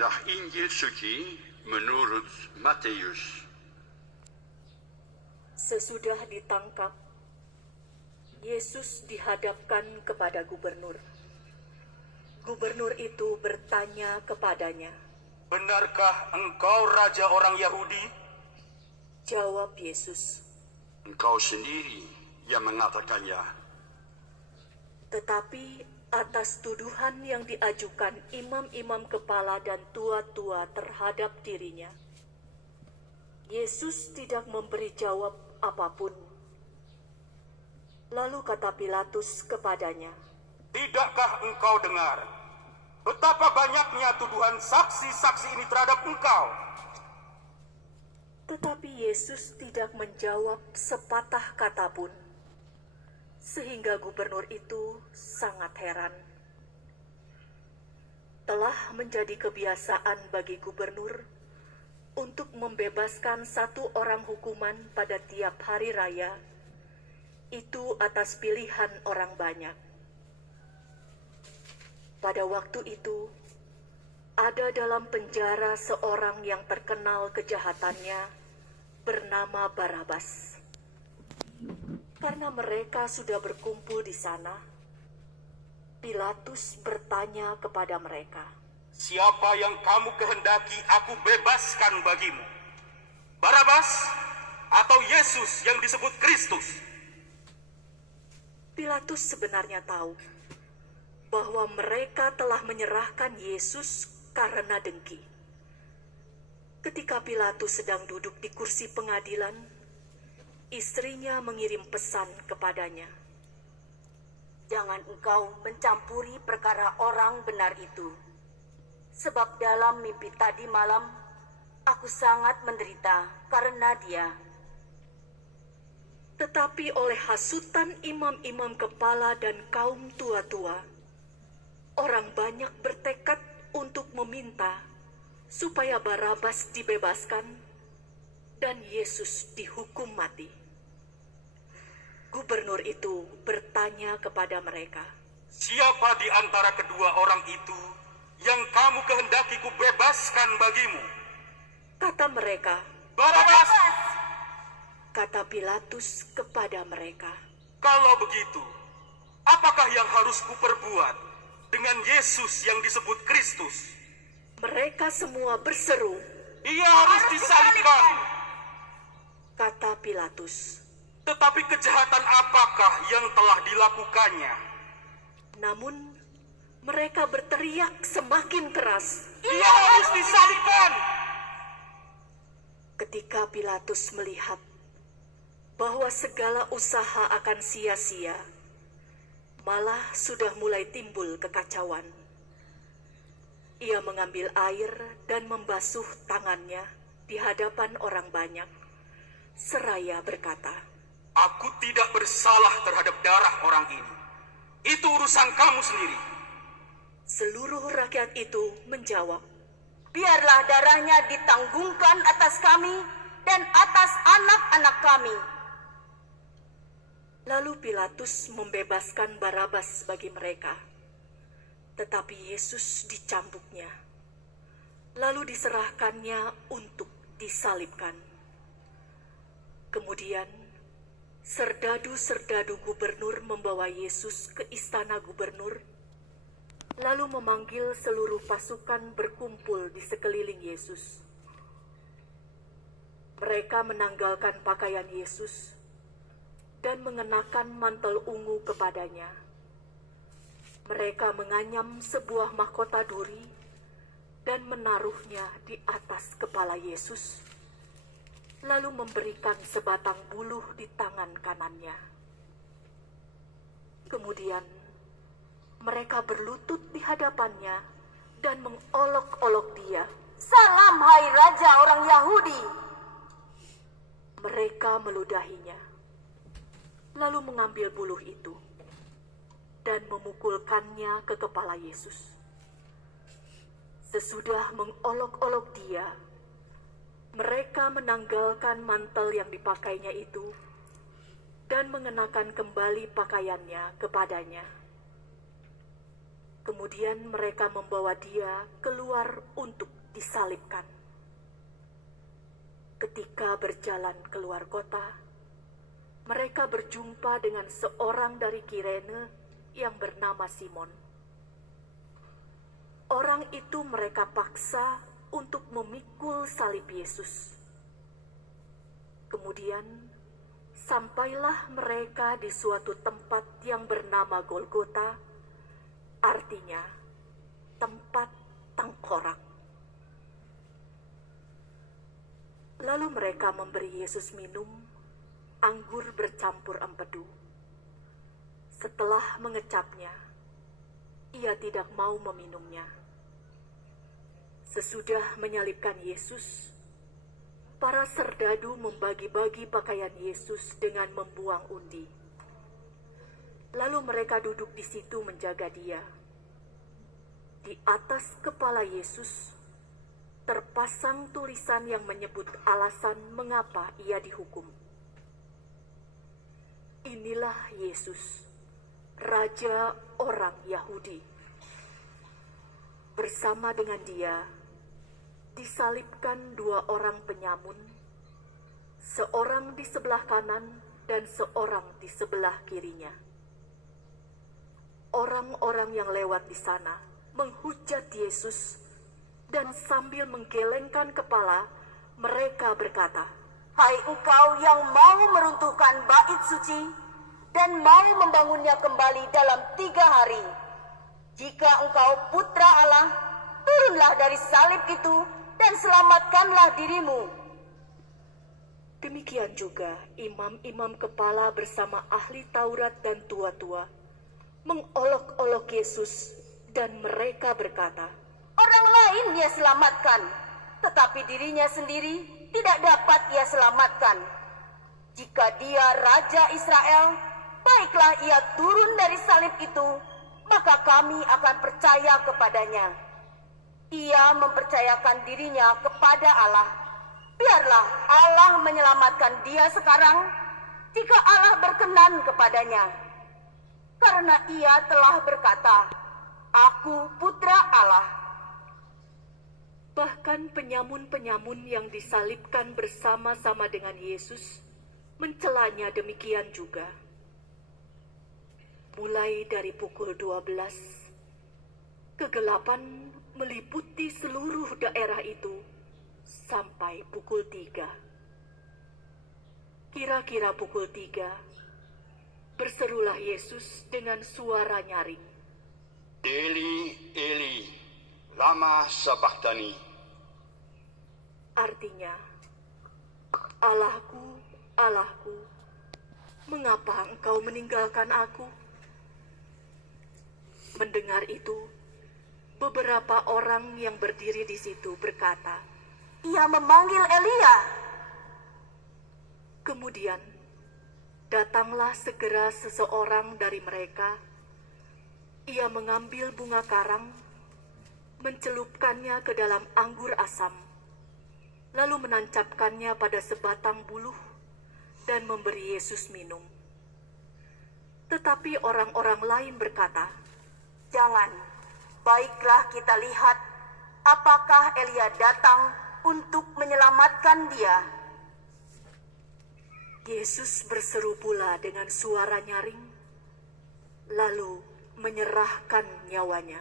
Inilah Injil suci menurut Matius. Sesudah ditangkap, Yesus dihadapkan kepada gubernur. Gubernur itu bertanya kepadanya, "Benarkah engkau raja orang Yahudi?" Jawab Yesus, Engkau sendiri yang mengatakannya. tetapi atas tuduhan yang diajukan imam-imam kepala dan tua-tua terhadap dirinya, Yesus tidak memberi jawab apapun. Lalu kata Pilatus kepadanya, "Tidakkah engkau dengar betapa banyaknya tuduhan saksi-saksi ini terhadap engkau?" Tetapi Yesus tidak menjawab sepatah kata pun, sehingga gubernur itu sangat heran. Telah menjadi kebiasaan bagi gubernur untuk membebaskan satu orang hukuman pada tiap hari raya, itu atas pilihan orang banyak. Pada waktu itu, ada dalam penjara seorang yang terkenal kejahatannya, bernama Barabas. Karena mereka sudah berkumpul di sana, Pilatus bertanya kepada mereka, "Siapa yang kamu kehendaki aku bebaskan bagimu? Barabas atau Yesus yang disebut Kristus?" Pilatus sebenarnya tahu bahwa mereka telah menyerahkan Yesus karena dengki. Ketika Pilatus sedang duduk di kursi pengadilan, istrinya mengirim pesan kepadanya, "Jangan engkau mencampuri perkara orang benar itu, sebab dalam mimpi tadi malam aku sangat menderita karena dia." Tetapi oleh hasutan imam-imam kepala dan kaum tua-tua, orang banyak bertekad untuk meminta supaya Barabas dibebaskan dan Yesus dihukum mati. Gubernur itu bertanya kepada mereka, "Siapa di antara kedua orang itu yang kamu kehendaki ku bebaskan bagimu?" Kata mereka, "Barabas!" Kata Pilatus kepada mereka, "Kalau begitu, apakah yang harus kuperbuat dengan Yesus yang disebut Kristus?" Mereka semua berseru, "Ia harus disalibkan!" Kata Pilatus. "Tetapi kejahatan apakah yang telah dilakukannya?" Namun mereka berteriak semakin keras, "Ia harus disalibkan!" Ketika Pilatus melihat bahwa segala usaha akan sia-sia, malah sudah mulai timbul kekacauan, ia mengambil air dan membasuh tangannya di hadapan orang banyak, seraya berkata, "Aku tidak bersalah terhadap darah orang ini. Itu urusan kamu sendiri." Seluruh rakyat itu menjawab, "Biarlah darahnya ditanggungkan atas kami dan atas anak-anak kami." Lalu Pilatus membebaskan Barabas bagi mereka, tetapi Yesus dicambuknya, lalu diserahkannya untuk disalibkan. Kemudian serdadu-serdadu gubernur membawa Yesus ke istana gubernur, lalu memanggil seluruh pasukan berkumpul di sekeliling Yesus. Mereka menanggalkan pakaian Yesus dan mengenakan mantel ungu kepadanya. Mereka menganyam sebuah mahkota duri dan menaruhnya di atas kepala Yesus, lalu memberikan sebatang buluh di tangan kanannya. Kemudian mereka berlutut di hadapannya dan mengolok-olok dia. "Salam hai Raja orang Yahudi." Mereka meludahinya, lalu mengambil buluh itu dan memukulkannya ke kepala Yesus. Sesudah mengolok-olok dia, mereka menanggalkan mantel yang dipakainya itu dan mengenakan kembali pakaiannya kepadanya. Kemudian mereka membawa dia keluar untuk disalibkan. Ketika berjalan keluar kota, mereka berjumpa dengan seorang dari Kirene yang bernama Simon. Orang itu mereka paksa untuk memikul salib Yesus. Kemudian sampailah mereka di suatu tempat yang bernama Golgota, artinya tempat tengkorak. Lalu mereka memberi Yesus minum anggur bercampur empedu. Setelah mengecapnya, ia tidak mau meminumnya. Sesudah menyalibkan Yesus, para serdadu membagi-bagi pakaian Yesus dengan membuang undi. Lalu mereka duduk di situ menjaga dia. Di atas kepala Yesus terpasang tulisan yang menyebut alasan mengapa ia dihukum. Inilah Yesus, Raja orang Yahudi. Bersama dengan dia disalibkan dua orang penyamun, seorang di sebelah kanan dan seorang di sebelah kirinya. Orang-orang yang lewat di sana menghujat Yesus, dan sambil menggelengkan kepala, mereka berkata, Hai engkau yang mau meruntuhkan bait suci dan mau membangunnya kembali dalam 3 hari. Jika engkau putra Allah, turunlah dari salib itu dan selamatkanlah dirimu. Demikian juga imam-imam kepala bersama ahli Taurat dan tua-tua mengolok-olok Yesus, dan mereka berkata, Orang lain ia selamatkan, tetapi dirinya sendiri tidak dapat ia selamatkan. Jika dia Raja Israel, baiklah ia turun dari salib itu, maka kami akan percaya kepadanya. Ia mempercayakan dirinya kepada Allah. Biarlah Allah menyelamatkan dia sekarang, jika Allah berkenan kepadanya. Karena ia telah berkata, Aku putra Allah. Bahkan penyamun-penyamun yang disalibkan bersama-sama dengan Yesus mencelanya demikian juga. Mulai dari pukul 12, kegelapan meliputi seluruh daerah itu sampai pukul 3. Kira-kira pukul 3, berserulah Yesus dengan suara nyaring. Eli, Eli, lama sabachthani. Artinya, Allahku, Allahku, mengapa engkau meninggalkan aku? Mendengar itu, beberapa orang yang berdiri di situ berkata, Ia memanggil Elia. Kemudian, datanglah segera seseorang dari mereka. Ia mengambil bunga karang, mencelupkannya ke dalam anggur asam, lalu menancapkannya pada sebatang buluh dan memberi Yesus minum. Tetapi orang-orang lain berkata, Jangan, baiklah kita lihat apakah Elia datang untuk menyelamatkan dia. Yesus berseru pula dengan suara nyaring, lalu menyerahkan nyawanya.